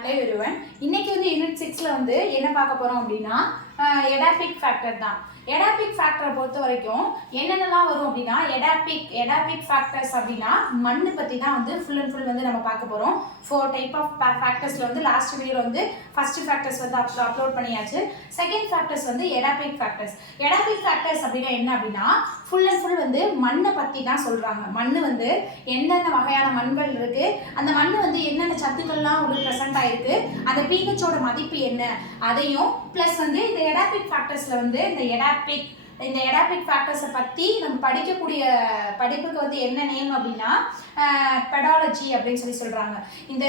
Hello everyone, இன்னைக்கு unit 6ல என்ன பார்க்க போறோம் அப்படின்னா எடாபிக் ஃபேக்டர் தான். எடாபிக் ஃபேக்டரை பொறுத்த வரைக்கும் என்னென்னலாம் வரும் அப்படின்னா எடாபிக் ஃபேக்டர்ஸ் அப்படின்னா மண்ணு பற்றி தான் ஃபுல் அண்ட் ஃபுல் நம்ம பார்க்க போகிறோம். 4 டைப் ஆஃப் ஃபேக்டர்ஸில் லாஸ்ட் வீடியோவில் ஃபர்ஸ்ட் ஃபேக்டர்ஸ் அப்லோட் பண்ணியாச்சு. Second factors edaphic factors. Edaphic factors அப்படின்னா என்ன அப்படின்னா ஃபுல் அண்ட் ஃபுல் மண்ணை பற்றி தான் சொல்கிறாங்க. மண் எந்தெந்த வகையான மண்கள் இருக்குது, அந்த மண் என்னென்ன சத்துக்கள்லாம் ப்ரெசென்ட் ஆகிருக்கு, அந்த pHோட மதிப்பு என்ன, அதையும் ப்ளஸ் இந்த எடாபிக் ஃபேக்டர்ஸில் இந்த எடாபிக் ஃபேக்டர்ஸை பற்றி நம்ம படிக்கக்கூடிய படிப்புக்கு என்ன நேம் அப்படின்னா பெடாலஜி அப்படின்னு சொல்கிறாங்க. இந்த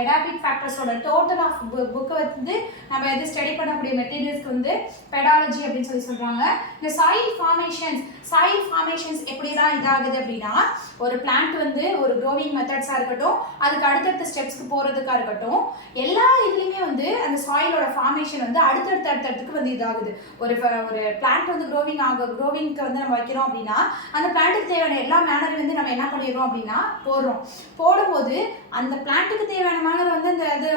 எடாபிக் ஃபேக்டர்ஸோட டோட்டல் ஆஃப் புக்கை நம்ம ஸ்டடி பண்ணக்கூடிய மெட்டீரியல்ஸ்க்கு பெடாலஜி அப்படின்னு சொல்கிறாங்க. இந்த சாயில் ஃபார்மேஷன்ஸ் எப்படிலாம் இதாகுது அப்படின்னா ஒரு பிளான்ட் ஒரு க்ரோவிங் மெத்தட்ஸாக இருக்கட்டும், அதுக்கு அடுத்தடுத்த ஸ்டெப்ஸ்க்கு போகிறதுக்காக இருக்கட்டும், எல்லா இதுலேயுமே அந்த சாயிலோட ஃபார்மேஷன் அடுத்தடுத்துக்கு இதாகுது. ஒரு பிளான்ட் க்ரோவிங்க்கு நம்ம வைக்கிறோம் அப்படின்னா அந்த பிளான்ட்டுக்கு தேவையான எல்லா மேனரையும் நம்ம என்ன பண்ணிடுறோம் அப்படின்னா போடும்போது அந்த பிளான்ட்டுக்கு தேவையான மேனர் அந்த இது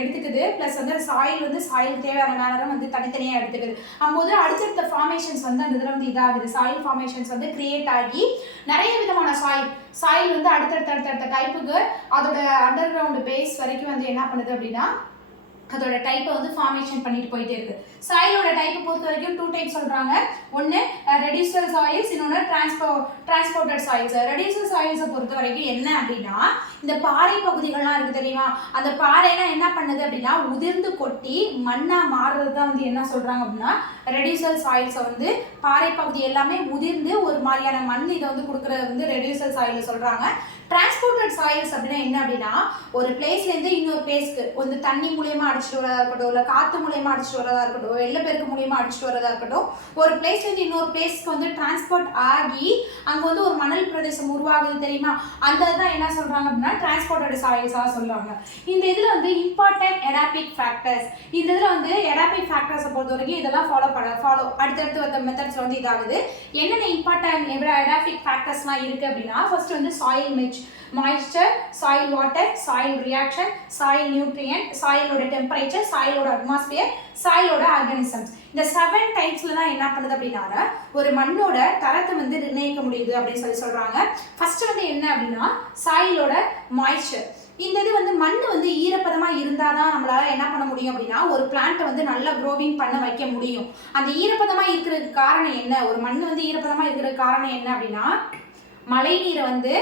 எடுத்துக்குது, ப்ளஸ் சாயிலுக்கு தேவையான மேனரும் தனித்தனியாக எடுத்துக்குது. அப்போது அடுத்தடுத்த ஃபார்மேஷன்ஸ் அந்த இதில் இதாகுது. சாயில் ஃபார்மேஷன்ஸ் கிரியேட் ஆகி நிறைய விதமான சாயில் அடுத்தடுத்த டைப்புக்கு அதோட அண்டர் கிரவுண்ட் பேஸ் வரைக்கும் என்ன பண்ணுது அப்படின்னா அதோட டைப்பை ஃபார்மேஷன் பண்ணிட்டு போயிட்டே இருக்கு. சாயிலோட டைப்பை பொறுத்த வரைக்கும் 2 டைப் சொல்றாங்க. ஒன்று ரெடியூசல் சாயில்ஸ், இன்னொன்று டிரான்ஸ்போர்ட்டட் சாயில்ஸ். ரெடியூசல் சாயில்ஸை பொறுத்த வரைக்கும் என்ன அப்படின்னா இந்த பாறை பகுதிகள்லாம் இருக்கு தெரியுமா, அந்த பாறைலாம் என்ன பண்ணுது அப்படின்னா உதிர்ந்து கொட்டி மண்ணா மாறுறது தான் என்ன சொல்றாங்க அப்படின்னா ரெடியூசல் சாயில்ஸை பாறை பகுதி எல்லாமே உதிர்ந்து ஒரு மாதிரியான மண் இதை கொடுக்குறது ரெடியூசல் சாயில் சொல்றாங்க. டிரான்ஸ்போர்ட்டட் சாயில்ஸ் அப்படின்னா என்ன அப்படின்னா ஒரு பிளேஸ்லேருந்து இன்னொரு பிளேஸ்க்கு தண்ணி மூலியமா அடிச்சுட்டு வரதா இருக்கட்டும், இல்லை காற்று மூலியமா அடிச்சுட்டு வரதா இருக்கட்டும், வெள்ளப்பெருக்கு மூலியமா அடிச்சுட்டு வரதா இருக்கட்டும், ஒரு பிளேஸ்லேருந்து இன்னொரு பிளேஸ்க்கு டிரான்ஸ்போர்ட் ஆகி அங்கே ஒரு மணல் பிரதேசம் உருவாகுது தெரியுமா, அந்த தான் என்ன சொல்றாங்க அப்படின்னா டிரான்ஸ்போர்ட்டட் சாயில்ஸாக சொல்லுவாங்க. இந்த இதில் இம்பார்ட்டன்ட் எடாபிக் ஃபேக்டர்ஸ். இந்த இதில் எடாபிக் ஃபேக்டர்ஸை பொறுத்த வரைக்கும் இதெல்லாம் ஃபாலோ அடுத்தடுத்து மெத்தட்ஸில் இதாகுது. என்னென்ன இம்பார்ட்டன்ட் எடாபிக் ஃபேக்டர்ஸ்லாம் இருக்குது அப்படின்னா first soil moisture, soil water, soil reaction, soil nutrient, சாயிலோட டெம்பரேச்சர், சாயிலோட அட்மாஸ்பியர், சாயிலோட ஆர்கானிசம்ஸ். இந்த 7 டைப்ஸ்ல தான் என்ன பண்ணுது அப்படின்னா ஒரு மண்ணோட தரத்தை நிர்ணயிக்க முடியுது அப்படின்னு சொல்றாங்க. ஃபர்ஸ்ட் என்ன அப்படின்னா சாயிலோட மாய்ஸ்சர். இந்த இது மண் ஈரப்பதமா இருந்தாதான் நம்மளால என்ன பண்ண முடியும் அப்படின்னா ஒரு பிளான்ட்டை நல்லா க்ரோவிங் பண்ண வைக்க முடியும். அந்த ஈரப்பதமா இருக்கிறதுக்கு காரணம் என்ன, ஒரு மண் ஈரப்பதமா இருக்கிறதுக்கு காரணம் என்ன அப்படின்னா மழை நீரை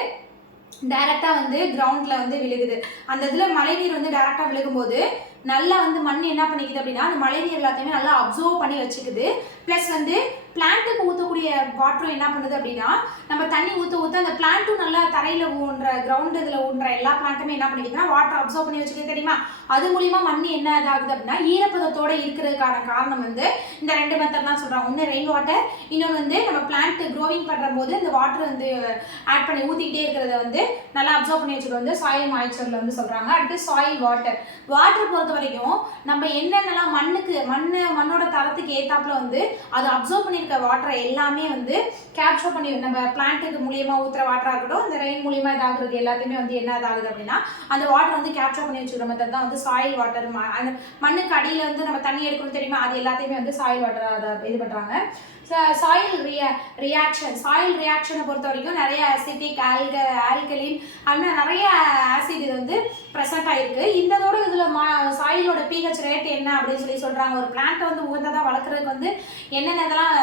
டைரக்டாக கிரவுண்டில் விழுகுது. அந்த இதில் மழை நீர் டைரக்டாக விழுகும்போது நல்லா மண் என்ன பண்ணிக்குது அப்படின்னா அந்த மழை நீர் எல்லாத்தையுமே நல்லா அப்சர்வ் பண்ணி வச்சுக்குது. ப்ளஸ் பிளான்ட்டுக்கு ஊற்றக்கூடிய வாட்டரும் என்ன பண்ணுது அப்படின்னா நம்ம தண்ணி ஊற்ற அந்த பிளான்ட்டும் நல்லா தரையில் ஊன்ற கிரவுண்ட் இதில் ஊன்ற எல்லா பிளான்ட்டுமே என்ன பண்ணிக்குதுன்னா வாட்டர் அப்சர்வ் பண்ணி வச்சுக்கிது தெரியுமா. அது மூலியமாக மண் என்ன இதாகுது அப்படின்னா ஈரப்பதத்தோடு இருக்கிறதுக்கான காரணம் இந்த 2 மெத்தட்லாம் சொல்கிறாங்க. ஒன்று ரெயின் வாட்டர், இன்னொன்று நம்ம பிளான்ட் க்ரோவிங் பண்ணுற போது இந்த வாட்டர் ஆட் பண்ணி ஊற்றிக்கிட்டே இருக்கிறத நல்லா அப்சர்வ் பண்ணி வச்சுக்கிறது சாயில் மாய்ச்சரில் சொல்கிறாங்க. அடுத்து சாயில் வாட்டர் பொறுத்த வரைக்கும் நம்ம என்னென்னலாம் மண்ணோட தரத்துக்கு ஏத்தாப்புல அது அப்சர்வ் பண்ணியிருக்க வாட்டரை எல்லாமே கேப்சர் பண்ணி நம்ம பிளான்ட்டுக்கு மூலியமா ஊற்றுற வாட்டராக இருக்கட்டும், இந்த ரெயின் மூலியமா இதாகிறது எல்லாத்தையுமே என்ன இதாகுது அப்படின்னா அந்த வாட்டர் கேப்சர் பண்ணி வச்சுக்கிற மெத்தட் தான் சாயில் வாட்டர். அந்த மண்ணுக்கு அடியில் நம்ம தண்ணி எடுக்கணும் தெரியுமா, அது எல்லாத்தையுமே சாயில் வாட்டர் அதை இது பண்ணுறாங்க. சாயில் ரியாக்ஷனை பொறுத்த வரைக்கும் நிறைய அசிட்டிக், ஆல்கலின் அப்படின்னா நிறைய ஆசிட் இது ப்ரெசென்ட் ஆகிருக்கு. இந்ததோட இதில் சாயிலோட pH ரேட் என்ன அப்படின்னு சொல்கிறாங்க. ஒரு பிளான்ட்டை உகந்ததாக வளர்க்குறதுக்கு என்னென்ன இதெல்லாம்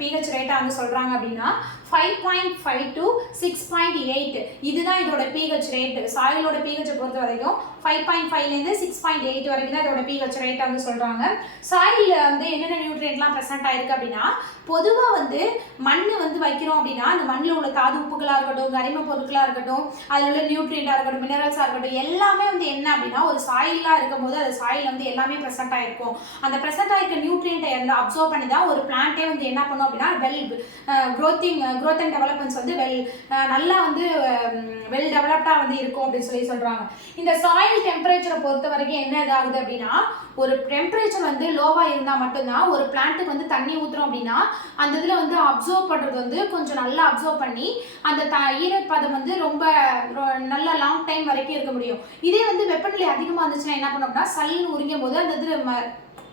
pH ரேட்டாக சொல்கிறாங்க அப்படின்னா 5.5 to 6.8 இதுதான் இதோட pH ரேட். சாயிலோட pH பொறுத்த வரைக்கும் 5.5லேருந்து 6.8 வரைக்கும் தான் இதோட pH ரேட்டை சொல்கிறாங்க. சாயில் என்னென்ன நியூட்ரியன்ட்லாம் ப்ரெசென்ட் ஆயிருக்கு அப்படின்னா பொதுவாக மண் வைக்கிறோம் அப்படின்னா அந்த மண்ணில் உள்ள தாது உப்புகளாக இருக்கட்டும், கரிம பொருட்களாக இருக்கட்டும், அதில் உள்ள நியூட்ரியண்டாக இருக்கட்டும், மினரல்ஸாக இருக்கட்டும், எல்லாமே என்ன அப்படின்னா ஒரு சாயிலாக இருக்கும்போது அது சாயில் எல்லாமே ப்ரெசென்ட் ஆகிருக்கும். அந்த ப்ரெசென்ட் ஆகிருக்க நியூட்ரியண்ட்டை அப்சர்வ் பண்ணி தான் ஒரு பிளான்ட்டே என்ன பண்ணும் அப்படின்னா வெல் growth and developments வந்து நல்லா வந்து வெல் டெவலப்டாக வந்து இருக்கும் அப்படின்னு சொல்கிறாங்க. இந்த சாயில் டெம்பரேச்சரை பொறுத்த வரைக்கும் என்ன இதாகுது அப்படின்னா, ஒரு டெம்பரேச்சர் வந்து லோவாக இருந்தால் மட்டும்தான் ஒரு பிளான்ட்டுக்கு வந்து தண்ணி ஊற்றுறோம் அப்படின்னா அந்த இதில் வந்து அப்சர்வ் பண்ணுறது வந்து கொஞ்சம் நல்லா அப்சர்வ் பண்ணி அந்த ஈரப்பதம் வந்து ரொம்ப நல்ல லாங் டைம் வரைக்கும் இருக்க முடியும். இதே வந்து வெப்பநிலை அதிகமாக இருந்துச்சுன்னா என்ன பண்ணோம் அப்படின்னா சல்லுன்னு உரிங்கும் போது அந்த இது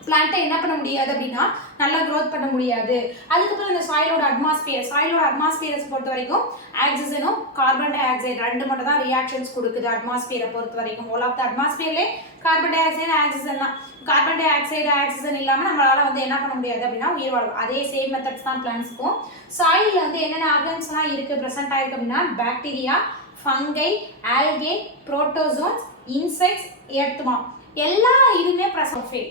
பிளான்ட்டை என்ன பண்ண முடியாது அப்படின்னா நல்லா க்ரோத் பண்ண முடியாது. அதுக்கப்புறம் இந்த சாயிலோட அட்மாஸ்பியரை பொறுத்த வரைக்கும் ஆக்சிஜனும் கார்பன் டை ஆக்சைடு ரெண்டு மட்டும் தான் ரியாக்ஷன்ஸ் கொடுக்குது. அட்மாஸ்பியரை பொறுத்த வரைக்கும் ஹோல் ஆஃப் த அட்மாஸ்பியர்லே கார்பன் டை ஆக்சைடு ஆக்சிஜன் தான். கார்பன் டை ஆக்சைடு ஆக்சிஜன் இல்லாமல் நம்மளால வந்து என்ன பண்ண முடியாது அப்படின்னா உயிர் வாழும். அதே சேம் மெத்தட்ஸ் தான் பிளான்ட்ஸுக்கும். சாயிலில் வந்து என்னென்ன ஆர்கன்ஸ்லாம் இருக்குது ப்ரெசென்ட் ஆயிருக்கு அப்படின்னா bacteria, fungi, algae, protozoans, insects, earthworm எல்லா இதுவுமே ப்ரெசென்ட்.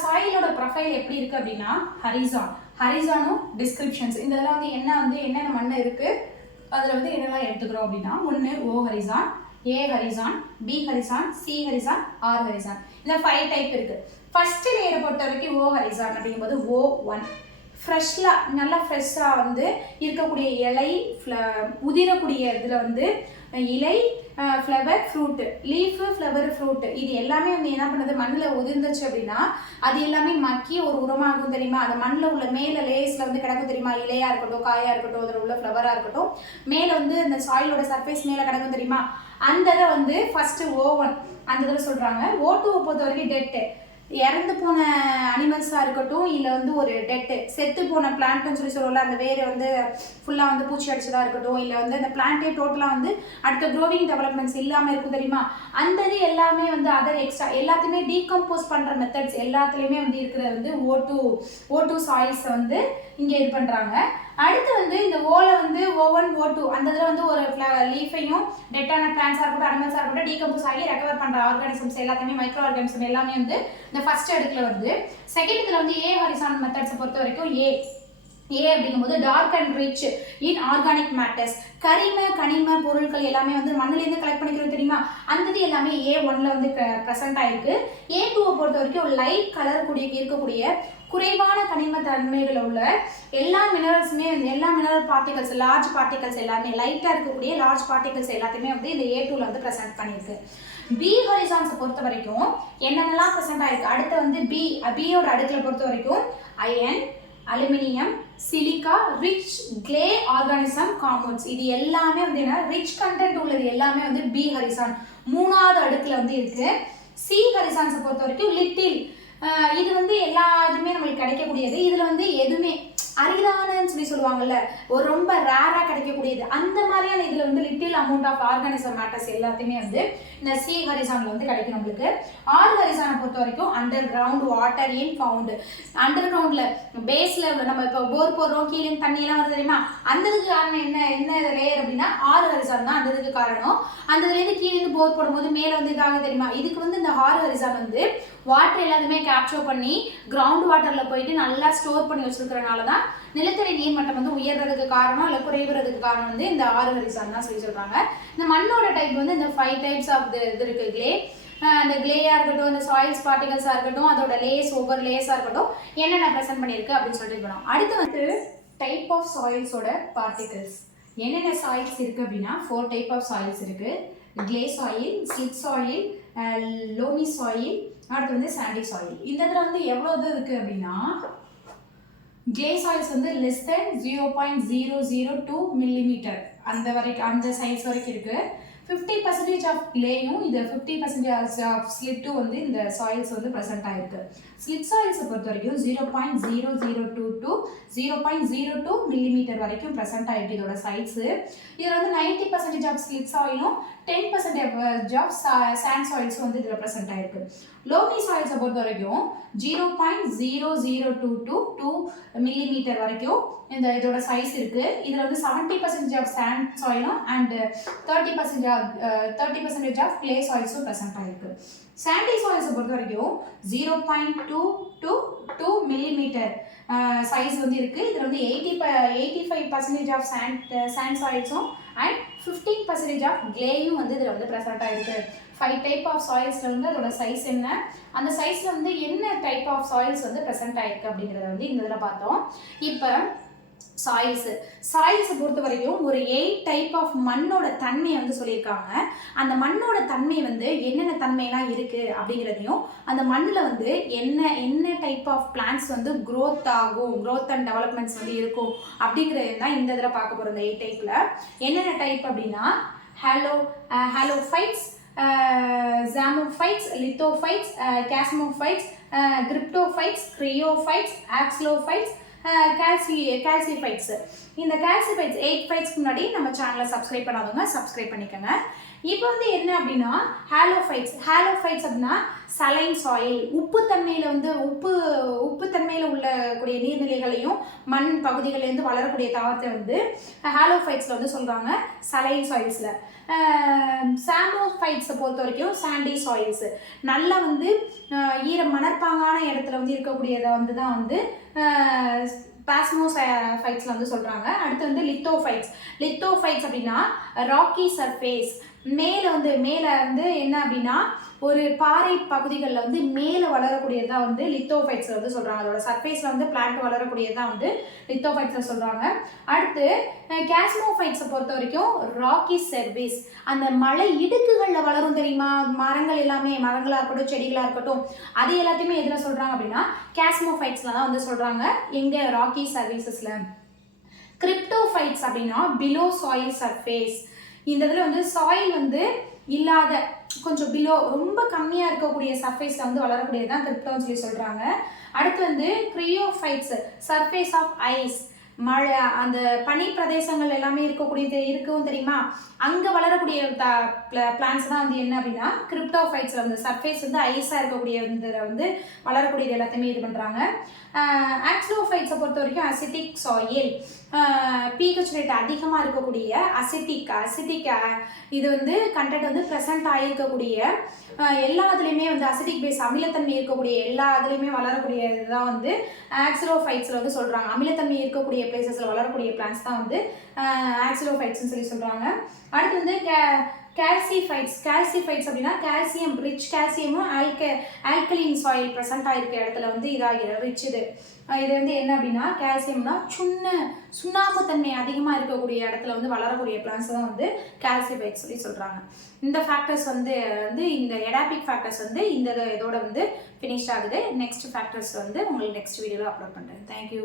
சாயிலோட ப்ரொஃபைல் எப்படி இருக்குது அப்படின்னா ஹரிசானும் டிஸ்கிரிப்ஷன்ஸ் இந்த இதெல்லாம் வந்து என்னென்ன மண் இருக்குது அதில் வந்து என்னெல்லாம் எடுத்துக்கிறோம் அப்படின்னா 1 O horizon, A horizon, B horizon, C horizon, R horizon இந்த 5 டைப் இருக்குது. ஃபர்ஸ்ட் லேயரை பொறுத்த வரைக்கும் ஓ ஹரிசான் அப்படிங்கும்போது O1 நல்லா ஃப்ரெஷ்ஷாக வந்து இருக்கக்கூடிய இலை உதிரக்கூடிய இதில் வந்து இலை, flower, fruit, leaf, flower, fruit இது எல்லாமே வந்து என்ன பண்ணுது மண்ணில் உதிர்ந்துச்சு அப்படின்னா அது எல்லாமே மக்கி ஒரு உரமாகும் தெரியுமா. அந்த மண்ணில் உள்ள மேலே லேஸில் வந்து கிடக்கும் தெரியுமா, இலையாக இருக்கட்டும், காயாக இருக்கட்டும், அதில் உள்ள ஃப்ளவராக இருக்கட்டும், மேலே வந்து இந்த சாயிலோட சர்ஃபேஸ் மேலே கிடக்கும் தெரியுமா. அந்த இதை வந்து ஃபஸ்ட்டு O1 அந்த இதில் சொல்கிறாங்க. O2 பொறுத்த வரைக்கும் டெட்டு இறந்து போன அனிமல்ஸாக இருக்கட்டும், இல்லை வந்து ஒரு டெட்டு செத்து போன பிளான்ட்னு சொல்லுவோம்ல, அந்த வேறு வந்து ஃபுல்லாக வந்து பூச்சி அடிச்சதாக இருக்கட்டும், இல்லை வந்து அந்த பிளான்ட்டே டோட்டலாக வந்து அடுத்த க்ரோவிங் டெவலப்மெண்ட்ஸ் இல்லாமல் இருக்கும் தெரியுமா. அந்த இது எல்லாமே வந்து அதர் எக்ஸ்ட்ரா எல்லாத்தையுமே டீகம்போஸ் பண்ணுற மெத்தட்ஸ் எல்லாத்துலேயுமே வந்து இருக்கிறது வந்து O2 சாயில்ஸை வந்து இங்கே இது பண்ணுறாங்க. அடுத்து வந்து இந்த ஓவில் வந்து O1 O2 அந்த இதில் வந்து ஒரு லீஃபையும் டெட்டான பிளான்ஸாக இருக்கட்டும் அனிமல்ஸாக இருக்கட்டும் டீகம்போஸ் ஆகி ரெக்கவர் பண்ணுற ஆர்கானிசம்ஸ் எல்லாத்தையுமே மைக்ரோ ஆர்கானிசம் எல்லாமே வந்து இந்த ஃபர்ஸ்ட் அடுக்கில் வருது. செகண்ட் இதில் வந்து ஏ ஹரிசான் மெத்தட்ஸை பொறுத்த வரைக்கும் ஏ அப்படிங்கும்போது dark and rich in organic matters கனிம பொருட்கள் எல்லாமே வந்து மண்ணிலேருந்து கலெக்ட் பண்ணிக்கிறோம் தெரியுமா. அந்த எல்லாமே A1ல வந்து ப்ரெசென்ட் ஆயிருக்கு. A2 பொறுத்த வரைக்கும் லைட் கலர் இருக்கக்கூடிய குறைவான கனிம தன்மைகள் உள்ள எல்லா மினரல்ஸுமே எல்லா மினரல் பார்ட்டிகல்ஸ் லார்ஜ் பார்ட்டிகல்ஸ் எல்லாமே லைட்டாக இருக்கக்கூடிய லார்ஜ் பார்ட்டிகல்ஸ் எல்லாத்தையுமே வந்து இந்த A2ல வந்து ப்ரெசென்ட் பண்ணியிருக்கு. பி ஹரிசான்ஸை பொறுத்த வரைக்கும் என்னென்னலாம் ப்ரெசென்ட் ஆயிருக்கு. அடுத்து வந்து பியோட அடுக்கில் பொறுத்த வரைக்கும் iron, aluminium, silica, rich clay organism compounds இது எல்லாமே வந்து என்ன ரிச் கண்டென்ட் உள்ளது எல்லாமே வந்து பி ஹரிசான் 3வது அடுக்கில் வந்து இருக்கு. சி ஹரிசான்ஸை பொறுத்த வரைக்கும் லிட்டில் இது வந்து எல்லா இதுவுமே நம்மளுக்கு கிடைக்கக்கூடியது. இதில் வந்து எதுவுமே அரிதானன்னு சொல்லுவாங்கல்ல ஒரு ரொம்ப ரேராக கிடைக்கக்கூடியது அந்த மாதிரியான இதில் வந்து little amount of organism matters எல்லாத்தையுமே வந்து இந்த சி ஹரிசானில் வந்து கிடைக்கும் நம்மளுக்கு. ஆர் ஹரிசானை பொறுத்த வரைக்கும் under ground water in found under கிரவுண்டில் பேஸில் நம்ம இப்போ போர் போடுறோம் கீழே தண்ணியெல்லாம் வருது தெரியுமா. அந்த இதுக்கு காரணம் என்ன லேயர் அப்படின்னா ஆர் ஹரிசான் தான் அந்த இதுக்கு காரணம். அந்த இதுலேருந்து கீழேருந்து போர் போடும்போது மேலே வந்து இதாக தெரியுமா. இதுக்கு வந்து இந்த ஆர் ஹரிசான் வந்து வாட்டர் எல்லாத்தையுமே கேப்சர் பண்ணி கிரவுண்ட் வாட்டரில் போயிட்டு நல்லா ஸ்டோர் பண்ணி வச்சுருக்கிறனால தான் நிலத்தடி நீர் மட்டம் வந்து உயர்றதுக்கு காரணம் இல்லை குறைவுறதுக்கு காரணம் வந்து இந்த ஆறு ஹரிசான் தான் சொல்கிறாங்க. இந்த மண்ணோட டைப் வந்து இந்த 5 டைப்ஸ் ஆஃப் இது இருக்குது. கிளே அந்த கிளேயாக இருக்கட்டும் இந்த சாயில்ஸ் பார்ட்டிகல்ஸாக இருக்கட்டும் அதோட லேஸ் ஒவ்வொரு லேஸாக இருக்கட்டும் என்னென்ன ப்ரெசென்ட் பண்ணியிருக்கு அப்படின்னு சொல்லிட்டு போனோம். அடுத்து வந்து டைப் ஆஃப் சாயில்ஸோட பார்ட்டிகல்ஸ் என்னென்ன சாயில்ஸ் இருக்குது அப்படின்னா 4 டைப் ஆஃப் சாயில்ஸ் இருக்குது. Clay soil, slit soil, loamy soil, அடுத்து வந்து சாண்டி சாயில். இந்த இதில் வந்து எவ்வளோ இது இருக்குது அப்படின்னா கிளே சாயில்ஸ் வந்து லெஸ் தென் 0.002 மில்லிமீட்டர் அந்த சைஸ் வரைக்கும் இருக்குது. 50% ஆஃப் கிளேயும் இது 50% ஆஃப் ஸ்லிட்டும் வந்து இந்த சாயில்ஸ் வந்து ப்ரெசென்ட் ஆகிருக்கு. ஸ்லிட் சாயில்ஸை பொறுத்த வரைக்கும் 0.0022 to 0.02 மில்லிமீட்டர் வரைக்கும் ப்ரெசென்ட் ஆகிருக்கு இதோட சைஸு. இதில் வந்து 90% ஆஃப் ஸ்லிட் சாயிலும் 10% ஆஃப் சாண்ட் சாயில்ஸும் வந்து இதில் ப்ரெசென்ட் ஆகிருக்கு. லோமி சாயில்ஸை பொறுத்த வரைக்கும் 0.0022 to 2 மில்லிமீட்டர் வரைக்கும் இதோட சைஸ் இருக்குது. இதில் வந்து 70% ஆஃப் சாண்ட் சாயிலும் அண்ட் 30% ஆஃப் கிளே சாயில்ஸும் ப்ரெசென்ட் ஆகிருக்கு. சாண்டி சாயில்ஸை பொறுத்த வரைக்கும் 0.2 to 2 மில்லிமீட்டர் சைஸ் வந்து இருக்குது. இதில் வந்து 85% ஆஃப் சாண்ட் சாயில்ஸும் அண்ட் 15% ஆஃப் கிளேயும் வந்து இதில் வந்து ப்ரெசென்ட் ஆகிருக்கு. 5 டைப் ஆஃப் சாயில்ஸில் வந்து அதோட சைஸ் என்ன அந்த சைஸில் வந்து என்ன டைப் ஆஃப் சாயில்ஸ் வந்து ப்ரெசென்ட் ஆகிருக்கு அப்படிங்கிறத வந்து இந்த இதில் பார்த்தோம். இப்போ சாயில்ஸை பொறுத்த வரைக்கும் ஒரு 8 டைப் ஆஃப் மண்ணோட தன்மையை வந்து சொல்லியிருக்காங்க. அந்த மண்ணோட தன்மை வந்து என்னென்ன தன்மையெல்லாம் இருக்குது அப்படிங்கிறதையும், அந்த மண்ணில் வந்து என்ன டைப் ஆஃப் பிளான்ட்ஸ் வந்து க்ரோத் ஆகும், க்ரோத் அண்ட் டெவலப்மெண்ட்ஸ் வந்து இருக்கும் அப்படிங்கிறது தான் இந்த இதில் பார்க்க போகிறோம். இந்த 8 டைப்பில் என்னென்ன டைப் அப்படின்னா ஹாலோஃபைட்ஸ், ஜாமோஃபைட்ஸ், லித்தோஃபைட்ஸ், கேஸ்மோஃபைட்ஸ், கிரிப்டோஃபைட்ஸ், கிரியோஃபைட்ஸ், ஆக்ஸ்லோஃபைட்ஸ், கால்சிஃபைட்ஸ். இந்த கால்சிஃபைட்ஸ் 8 ஃபைட்ஸ்க்கு முன்னாடி நம்ம சேனலை சப்ஸ்கிரைப் பண்ணாதவங்க சப்ஸ்கிரைப் பண்ணிக்கோங்க. இப்போ வந்து என்ன அப்படின்னா ஹாலோஃபைட்ஸ் அப்படின்னா சலைன் சாயில், உப்புத்தன்மையில் வந்து உப்புத்தன்மையில் உள்ளக்கூடிய நீர்நிலைகளையும் மண் பகுதிகளிலேருந்து வளரக்கூடிய தாவரத்தை வந்து ஹாலோஃபைட்ஸில் வந்து சொல்கிறாங்க சலைன் சாயில்ஸில். சாமோஃபைட்ஸை பொறுத்த வரைக்கும் சாண்டி சாயில்ஸ், நல்லா வந்து மணற்பாங்கான இடத்துல வந்து இருக்கக்கூடியதை வந்து தான் வந்து பாஸ்மோஃபைட்ஸில் வந்து சொல்கிறாங்க. அடுத்து வந்து லித்தோஃபைட்ஸ் அப்படின்னா ராக்கி சர்ஃபேஸ், மேலே வந்து என்ன அப்படின்னா ஒரு பாறை பகுதிகளில் வந்து மேலே வளரக்கூடியது தான் வந்து லித்தோஃபைட்ஸில் வந்து சொல்கிறாங்க. அதோட சர்ஃபேஸில் வந்து பிளான்ட் வளரக்கூடியது தான் வந்து லித்தோஃபைட்ஸில் சொல்கிறாங்க. அடுத்து கேஸ்மோஃபைட்ஸை பொறுத்த வரைக்கும் ராக்கி சர்ஃபேஸ், அந்த மலை இடுக்குகளில் வளரும் தெரியுமா, மரங்கள் எல்லாமே, மரங்களாக இருக்கட்டும் செடிகளாக இருக்கட்டும், அது எல்லாத்தையுமே எதில் சொல்கிறாங்க அப்படின்னா கேஸ்மோஃபைட்ஸில் தான் வந்து சொல்கிறாங்க. எங்கே? ராக்கி சர்ஃபேஸஸில். கிரிப்டோஃபைட்ஸ் அப்படின்னா பிலோ சாயில் சர்ஃபேஸ், இந்த இதில் வந்து சாயில் வந்து இல்லாத கொஞ்சம் பிலோ ரொம்ப கம்மியாக இருக்கக்கூடிய சர்ஃபேஸில் வந்து வளரக்கூடியது தான் கிரிப்டோன்னு சொல்லி சொல்கிறாங்க. அடுத்து வந்து கிரியோஃபைட்ஸ், சர்ஃபேஸ் ஆஃப் ஐஸ், மழை அந்த பனி பிரதேசங்கள் எல்லாமே இருக்கும் தெரியுமா, அங்கே வளரக்கூடிய பிளான்ஸ் தான் வந்து என்ன அப்படின்னா கிரிப்டோஃபைட்ஸில் வந்து சர்ஃபேஸ் வந்து ஐஸாக இருக்கக்கூடிய வந்து வளரக்கூடியது எல்லாத்தையுமே இது பண்ணுறாங்க. ஆக்ஸ்லோஃபைட்ஸை பொறுத்த வரைக்கும் அசிட்டிக் சாயில், pH ரேட் அதிகமாக இருக்கக்கூடிய அசிட்டிக் இது வந்து கண்டென்ட் வந்து ப்ரெசென்ட் ஆகியிருக்கக்கூடிய எல்லா இதுலேயுமே வந்து அசிட்டிக் பேஸ் அமிலத்தன்மை இருக்கக்கூடிய எல்லா இதுலேயுமே வளரக்கூடிய இதுதான் வந்து ஆக்ஸ்லோஃபைட்ஸில் வந்து சொல்கிறாங்க. அமிலத்தன்மை இருக்கக்கூடிய பிளேசஸில் வளரக்கூடிய பிளான்ஸ் தான் வந்து ஆக்ஸ்லோஃபைட்ஸ்ன்னு சொல்லி சொல்கிறாங்க. அடுத்து வந்து கால்சிஃபைட்ஸ் அப்படின்னா கால்சியம் ரிச், கால்சியமும் ஆல்கலின் சாயில் ப்ரெசென்ட் ஆகிருக்க இடத்துல வந்து ரிச் இது வந்து என்ன அப்படின்னா கால்சியம்னா சுண்ணாம்பு தன்மை அதிகமாக இருக்கக்கூடிய இடத்துல வந்து வளரக்கூடிய பிளான்ஸ் தான் வந்து கால்சிஃபைட்ஸ் சொல்லி சொல்கிறாங்க. இந்த ஃபேக்டர்ஸ் வந்து இந்த எடாபிக் ஃபேக்டர்ஸ் வந்து இந்த இதோட வந்து ஃபினிஷ் ஆகுது. நெக்ஸ்ட் ஃபேக்டர்ஸ் வந்து உங்களுக்கு நெக்ஸ்ட் வீடியோவில் அப்லோட் பண்ணுறேன். தேங்க்யூ.